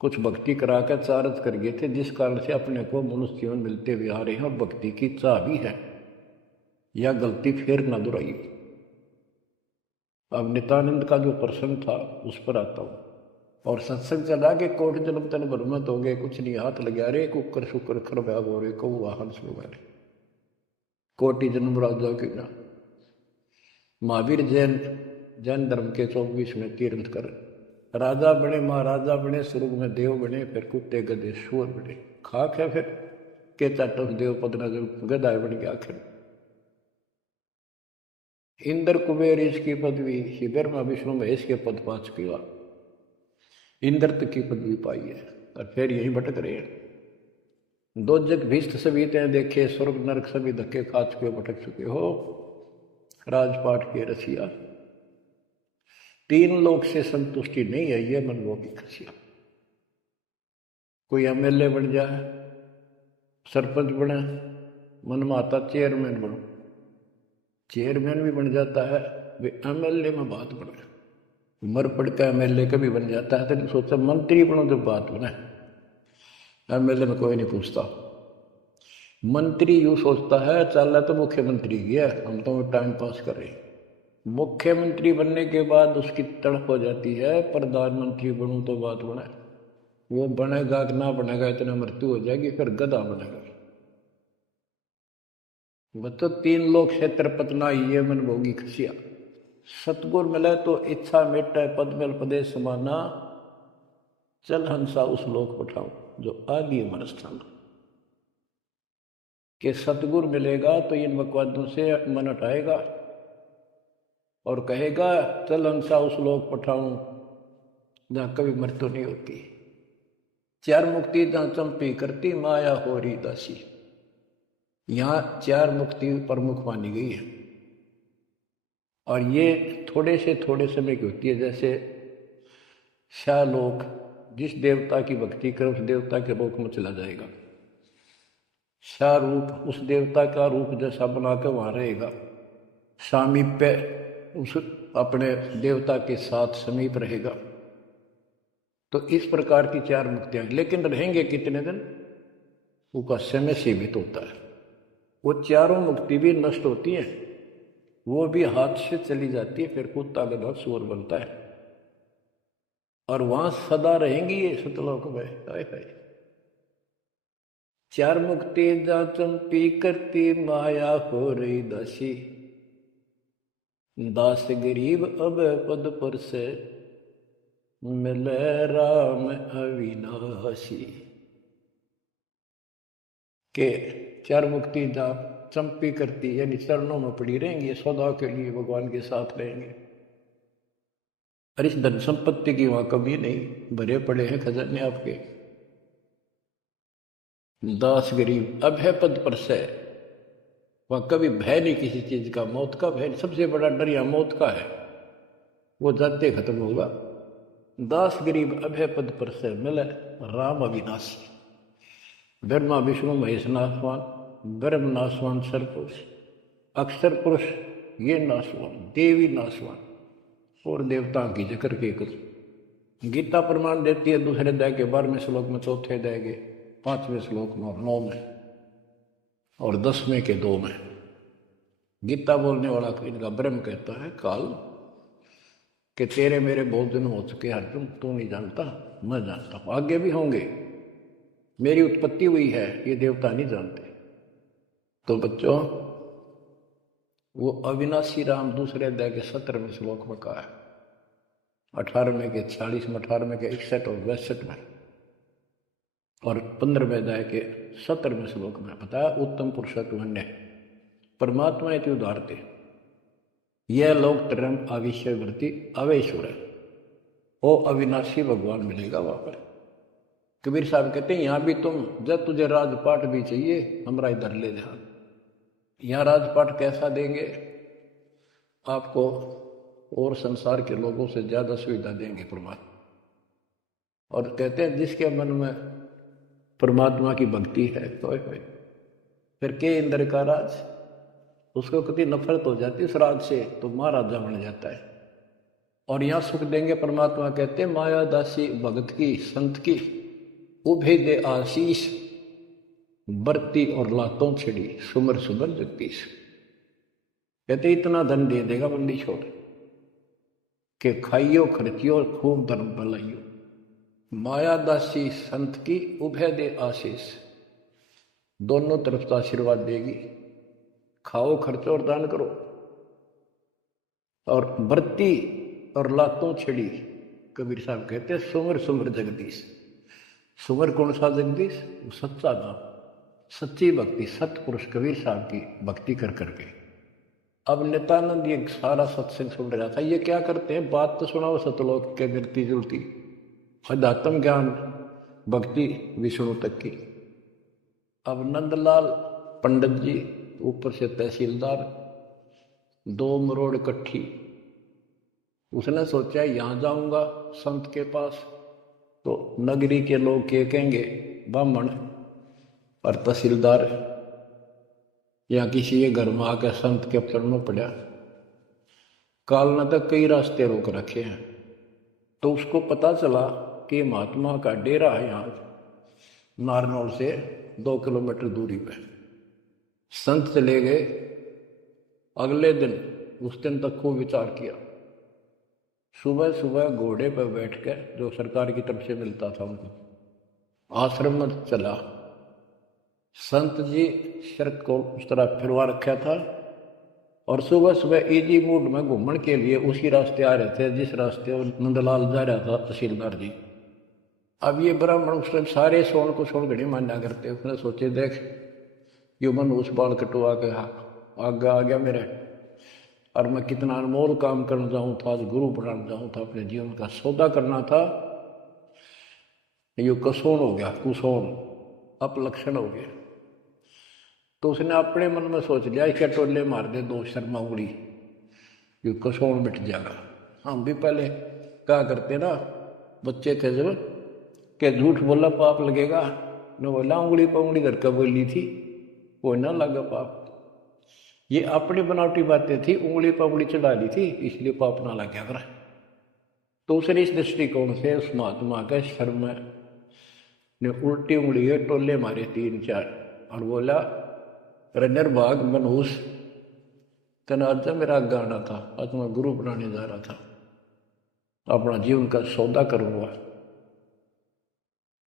कुछ भक्ति करा कर चार्ज कर गए थे, जिस कारण से अपने को मनुष्य जीवन मिलते हुए आ रहे हैं, और भक्ति की चाह भी है, या गलती फिर न दोहराई। अब नित्यानंद का जो प्रसंग था उस पर आता हूँ। और सत्संग चला के कोट जन्म तन भ्रमत हो गए, कुछ नहीं हाथ लगा रे, कुकर शुक्र खर बैग हो रहे, कहू वाहन सुबह कोटि जन्म राजा की ना। महावीर जैन जैन धर्म के 24वें तीर्थ कर राजा बने, महाराजा बने, स्वर्ग में देव बने, फिर कुत्ते गधे सुअर बने। खाक है फिर के चाटो देव पद न गधा बन गया आखिर। इंद्र कुबेर इसकी पदवी, श्री ब्रह्मा विष्णु महेश के पद पा चुके, इंद्र तक की पदवी पाई है और फिर यही भटक रहे हैं। दो जग भीष्ट सभी तय देखे, स्वर्ग नरक सभी धक्के खा चुके, भटक चुके हो राजपाट के रसिया। तीन लोक से संतुष्टि नहीं है, ये मनभोगी खसिया। कोई एमएलए बन जाए, सरपंच बने, मन में आता चेयरमैन बनो, चेयरमैन भी बन जाता है, वे एमएलए में बात बने। मर पड़ का एमएलए कभी बन जाता है तो सोचा मंत्री बनो जब बात बने। एमएलए में कोई नहीं पूछता, मंत्री यूं सोचता है चल तो मुख्यमंत्री गया, हम तो टाइम पास कर रहे। मुख्यमंत्री बनने के बाद उसकी तड़प हो जाती है प्रधानमंत्री बनूं तो बात बने। वो बनेगा कि ना बनेगा, इतना मृत्यु हो जाएगी, फिर गधा बनेगा। बच्चों तीन लोग क्षेत्र पतना ये मन भोगी खसिया। सतगुर मिले तो इच्छा मेटे, पद मिल पदे समाना, चल हंसा उस लोक पठाऊं जो आदि मनस्थान। कि सतगुर मिलेगा तो इन बकवादों से मन हटाएगा और कहेगा चल हंसा उस लोक पठाऊं जहां कभी मृत्यु नहीं होती। चार मुक्ति जहां चंपी करती, माया हो रही दासी। यहां चार मुक्ति प्रमुख मानी गई है और ये थोड़े से थोड़े समय की होती है। जैसे शाह लोक, जिस देवता की भक्ति करे उस देवता के लोक में चला जाएगा। शाह रूप उस देवता का रूप जैसा बनाकर वहां रहेगा, सामीप्य उस अपने देवता के साथ समीप रहेगा। तो इस प्रकार की चार मुक्तियां, लेकिन रहेंगे कितने दिन, उसका समय सीमित होता है। वो चारों मुक्ति भी नष्ट होती है, वो भी हाथ से चली जाती है, फिर कुत्ता गधा सुअर बनता है और वहां सदा रहेंगी ये सतलोक में। हाय हाय। चार मुक्ति जा चंपी करती, माया हो रही दासी, दास गरीब अब पद पर से, मिले राम अविनाशी। के चार मुक्ति जा चंपी करती यानी चरणों में पड़ी रहेंगी, सदा के लिए भगवान के साथ रहेंगे। और इस धन संपत्ति की वहां कमी नहीं, भरे पड़े हैं खजाने आपके। दास गरीब अब है पद पर से, वहां कभी भय नहीं किसी चीज का, मौत का भय। सबसे बड़ा डर यहां मौत का है, वो जाते खत्म होगा। दास गरीब अब है पद पर से, मिले राम अविनाशी। ब्रह्मा विष्णु महेश नासवान, ब्रह्म नासवान सरपुरुष, अक्षर पुरुष ये नासवान, देवी नासवान और देवताओं की जिक्र के कुछ। गीता प्रमाण देती है दूसरे अध्याय के 12वें श्लोक में, चौथे अध्याय के 5वें श्लोक में और 9 में और 10वें के 2 में। गीता बोलने वाला इनका ब्रह्म कहता है काल कि तेरे मेरे बहुत जन्म हो चुके हैं अर्जुन, तू नहीं जानता, मैं जानता हूं, आगे भी होंगे। मेरी उत्पत्ति हुई है, ये देवता नहीं जानते। तो बच्चों वो अविनाशी राम दूसरे अध्याय के 17वें श्लोक में कहा है, 18वें के 40 में, 18वें के 61 और 62 में और 15वें अध्याय के 17वें श्लोक में बताया। उत्तम पुरुषत्व परमात्मा इति उदारते, यह लोक तरम आविश्य वृत्ति अवेश्वर है। ओ अविनाशी भगवान मिलेगा वहां पर। कबीर साहब कहते हैं यहां भी तुम जब तुझे राजपाट भी चाहिए हमारा इधर ले जा। यहां राजपाट कैसा देंगे आपको, और संसार के लोगों से ज्यादा सुविधा देंगे परमात्मा। और कहते हैं जिसके मन में परमात्मा की भक्ति है तो फिर के इंद्र का राज, उसको कभी नफरत हो जाती है उस राज से तो महाराजा बन जाता है। और यहां सुख देंगे परमात्मा कहते हैं माया दासी भगत की संत की, उभे दे आशीष, बरती और लातों छिड़ी, सुमर सुमर जगदीश। कहते इतना धन दे देगा बंदी छोड़। कि खाइयो खर्चियो खूब धर्म भलाइयो। माया दासी संत की उभय दे आशीष, दोनों तरफ से आशीर्वाद देगी। खाओ खर्चो और दान करो। और बरती और लातों छिड़ी, कबीर साहब कहते हैं सुमर सुमर जगदीश। सुमर कौन सा जगदीश? वो सच्चा नाम, सच्ची भक्ति, सतपुरुष कबीर साहब की भक्ति कर करके। अब नित्यानंद ये सारा सत्संग सुन रहा था। ये क्या करते हैं, बात तो सुनाओ सतलोक के मिलती जुलती, अध्यात्म ज्ञान भक्ति विष्णु तक की। अब नंदलाल पंडित जी ऊपर से तहसीलदार, 2 मरोड़ इकट्ठी। उसने सोचा यहां जाऊंगा संत के पास तो नगरी के लोग क्या कहेंगे, ब्राह्मण और तहसीलदार या किसी के घर में आकर संत के चरणों पड़ा। काल ने तक कई रास्ते रोक रखे हैं। तो उसको पता चला कि महात्मा का डेरा है यहाँ नारनौल से 2 किलोमीटर दूरी पे। संत चले गए। अगले दिन, उस दिन तक खूब विचार किया। सुबह सुबह घोड़े पर बैठकर, जो सरकार की तरफ से मिलता था उनको, आश्रम में चला। संत जी शर्त को उस तरह फिरवा रखा था और सुबह सुबह इजी मूड में घूमने के लिए उसी रास्ते आ रहे थे जिस रास्ते नंदलाल जा रहा था तहसीलदार जी। अब ये ब्राह्मण उस टाइम सारे सोन को सोन घड़ी मान्या करते। उसने सोचे देख यो मन उस बाल कटवा के आगे आ गया मेरे, और मैं कितना अनमोल काम करना चाहूँ था, आज गुरु बनाना चाहूँ था, अपने जीवन का सौदा करना था। यो कसोन हो गया, कुसोन अपलक्षण हो गया। तो उसने अपने मन में सोच लिया इसके टोले मार दे 2 शर्मा उड़ी, यो कसोन मिट जाएगा। हम भी पहले क्या करते ना, बच्चे थे जब, के झूठ बोला पाप लगेगा, न बोला उंगली पर उंगली धरकर बोली थी, वो ना लगा पाप। ये अपनी बनावटी बातें थी, उंगली पर उंगली चढ़ा ली थी, इसलिए पाप ना लग गया कर। तो उसने इस दृष्टिकोण से उस महात्मा के शर्म ने उल्टी उंगली है टोले मारे 3-4 और बोला रनर भाग मनहूस तेना आज मेरा गाना था, आज मैं गुरु बनाने जा रहा था, अपना जीवन का सौदा करूंगा।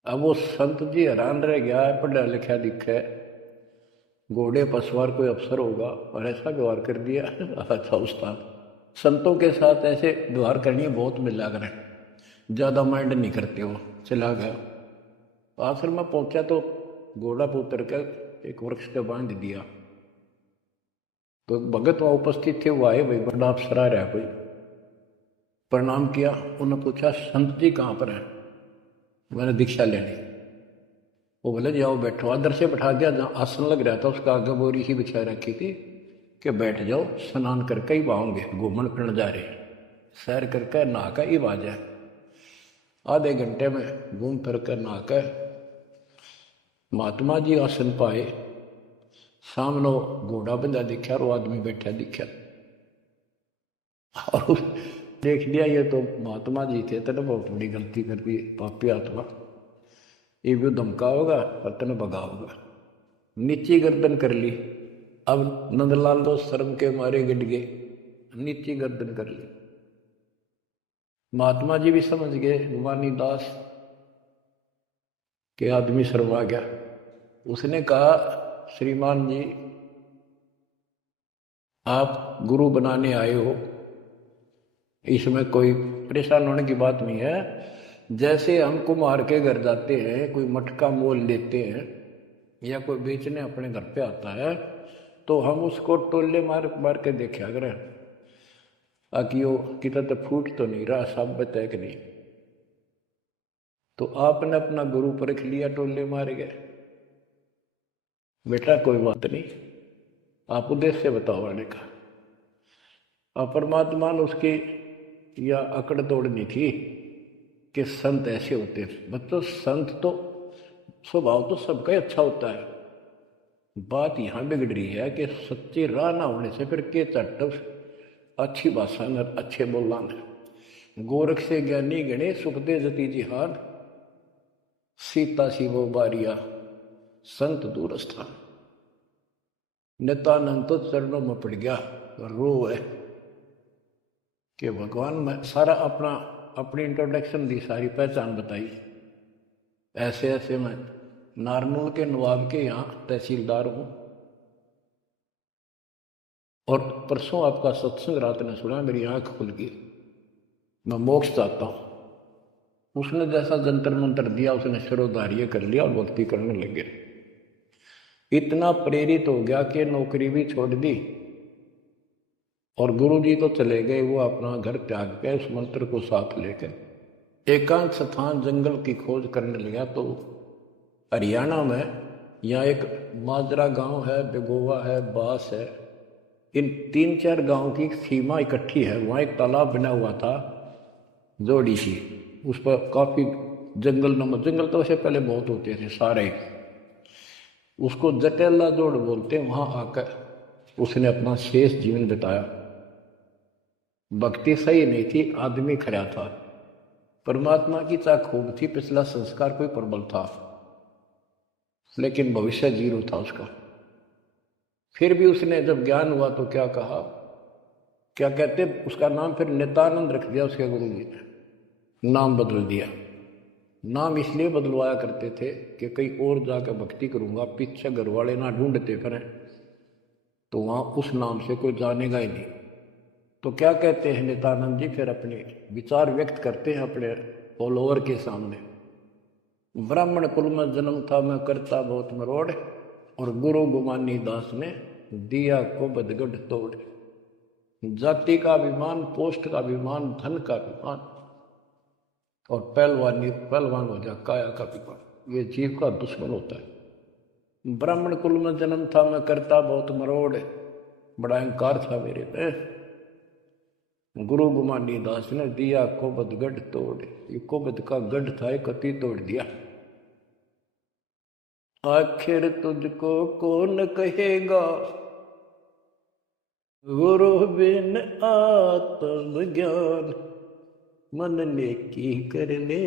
अब वो संत जी हैरान रह गया, पढ़ा लिखा दिखा है, घोड़े पर सवार कोई अफसर होगा और ऐसा व्यवहार कर दिया। अच्छा उस्ताद, संतों के साथ ऐसे व्यवहार करनी बहुत मिला करें, ज़्यादा माइंड नहीं करते हो। चला गया। आश्रम में पहुंचा तो घोड़ा पर उतर कर एक वृक्ष के बांध दिया। तो भगत वहां उपस्थित थे, वो आए, भाई बड़ा अफसर आ रहा है कोई। प्रणाम किया। उन्होंने पूछा संत जी कहाँ पर है? मैंने दीक्षा लेनी। वो बोले जाओ बैठो। आदर से बैठा दिया। जहाँ आसन लग रहा था उसका आगे बोरी ही बिछा रखी थी कि बैठ जाओ, स्नान करके ही आऊंगे, घूमन फिरन जा रहे, सैर करके नहा कर ही आ जाए। आधे घंटे में घूम फिर कर नहा कर महात्मा जी आसन पाए। सामने घोड़ा बंधा दिखा और वो आदमी बैठा दिखा और देख लिया ये तो महात्मा जी थे, तेने बहुत बड़ी गलती कर दी पापी आत्मा, ये भी धमका होगा और तेने भगा होगा। नीची गर्दन कर ली। अब नंदलाल तो शर्म के मारे गिर गए, नीची गर्दन कर ली। महात्मा जी भी समझ गए गुमानी दास के आदमी शर्मा गया। उसने कहा श्रीमान जी आप गुरु बनाने आए हो, इसमें कोई परेशान होने की बात नहीं है। जैसे हम कुम्हार के घर जाते हैं, कोई मटका मोल लेते हैं या कोई बेचने अपने घर पे आता है तो हम उसको टोले मार मार के देखा करें ताकि वो कितना तो फूट तो नहीं रहा, सब बताए कि नहीं। तो आपने अपना गुरु परख लिया, टोले मार गए। बेटा कोई बात नहीं, आप उद्देश्य बताओ आने का। और परमात्मा ने उसकी या अकड़ तोड़नी थी कि संत ऐसे होते हैं। बच्चों संत तो स्वभाव तो सबका ही अच्छा होता है। बात यहां बिगड़ रही है कि सच्ची राह ना होने से फिर के चट अच्छी भाषा न अच्छे बोलना न। गोरख से ज्ञानी गणे सुख दे जती जिहान, सीता सी वो बारिया संत दूर स्थान। नित्यानंद तो चरणों में पड़ गया, रो है। कि भगवान में सारा अपनी इंट्रोडक्शन दी, सारी पहचान बताई। ऐसे ऐसे मैं नारनूल के नवाब के यहाँ तहसीलदार हूँ, और परसों आपका सत्संग रात ने सुना, मेरी आंख खुल गई, मैं मोक्ष चाहता हूँ। उसने जैसा जंतर मंत्र दिया, उसने शिरोधार्य कर लिया और भक्ति करने लगे। इतना प्रेरित हो गया कि नौकरी भी छोड़ दी, और गुरु जी तो चले गए, वो अपना घर त्याग के उस मंत्र को साथ लेकर एकांत स्थान जंगल की खोज करने लगा। तो हरियाणा में यहाँ एक माजरा गांव है, बेगोवा है, बास है, इन 3-4 गांव की सीमा इकट्ठी है। वहाँ एक तालाब बना हुआ था, जोड़ी सी, उस पर काफी जंगल तो वैसे पहले बहुत होते थे सारे, उसको जटेला जोड़ बोलते। वहां आकर उसने अपना शेष जीवन बिताया। भक्ति सही नहीं थी, आदमी खरा था, परमात्मा की चाह खूब थी, पिछला संस्कार कोई प्रबल था, लेकिन भविष्य जीरो था उसका। फिर भी उसने जब ज्ञान हुआ तो क्या कहा, क्या कहते, उसका नाम फिर नित्यानंद रख दिया उसके गुरु जी ने, नाम बदल दिया। नाम इसलिए बदलवाया करते थे कि कहीं और जाकर भक्ति करूंगा, पीछे घर वाले ना ढूंढते फिरें, तो वहां उस नाम से कोई जानेगा ही नहीं। तो क्या कहते हैं नित्यानंद जी, फिर अपने विचार व्यक्त करते हैं अपने फॉलोअर के सामने। ब्राह्मण कुल में जन्म था, मैं करता बहुत मरोड़, और गुरु गुमानी दास ने दिया को बदगढ़ तोड़। जाति का अभिमान, पोस्ट का अभिमान, धन का अभिमान, और पहलवान हो जा काया का अभिमान, ये जीव का दुश्मन होता है। ब्राह्मण कुल में जन्म था, मैं करता बहुत मरोड़, बड़ा अहंकार था मेरे में, गुरु गुमानी दास ने दिया कोबद गढ़ तोड़। ये कोबद का गढ़ था, एक कति तोड़ दिया। आखिर तुझको कौन कहेगा, गुरु बिन आत्म ज्ञान, मन ने की कर ले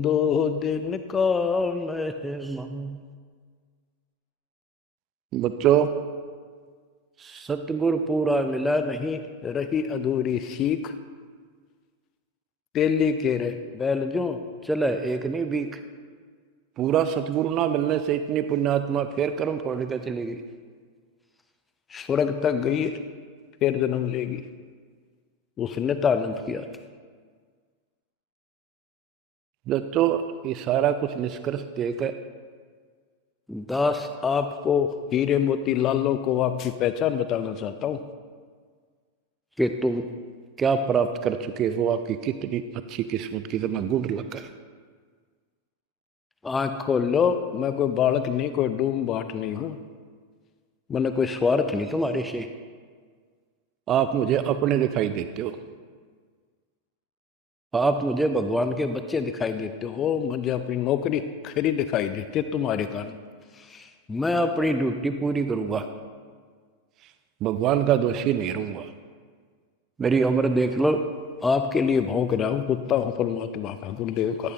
2 दिन का मेहमान। बच्चों, सतगुरु पूरा मिला नहीं, रही अधूरी सीख, तेली के रे बैल जो चले एक नहीं भीख। पूरा सतगुरु ना मिलने से इतनी पुण्यात्मा फिर कर्म फोड़ कर चली गई, स्वर्ग तक गई, फिर जन्म लेगी। उसने तानंद किया। दोस्तों, ये सारा कुछ निष्कर्ष देकर दास आपको, हीरे मोती लालों को आपकी पहचान बताना चाहता हूं कि तुम क्या प्राप्त कर चुके हो, आपकी कितनी अच्छी किस्मत, कितना गुड लगा। आँख खोल लो, मैं कोई बालक नहीं, कोई डूम बाट नहीं हूं, मैंने कोई स्वार्थ नहीं तुम्हारे से। आप मुझे अपने दिखाई देते हो, आप मुझे भगवान के बच्चे दिखाई देते हो, मुझे अपनी नौकरी खरी दिखाई देती तुम्हारे कारण। मैं अपनी ड्यूटी पूरी करूंगा, भगवान का दोषी नहीं रहूंगा। मेरी उम्र देख लो, आपके लिए भौंक रहा हूं, कुत्ता हूं परमात्मा का, गुरुदेव का।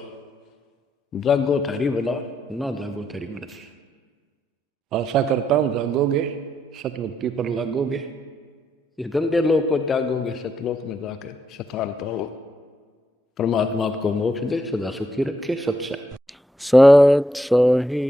जागो थारी भला, ना जागो थारी मर्जी। आशा करता हूं जागोगे, सतभक्ति पर लागोगे, इस गंदे लोक को त्यागोगे, सतलोक में जाकर स्थान पाओ। परमात्मा आपको मोक्ष दे, सदा सुखी रखे। सत साही।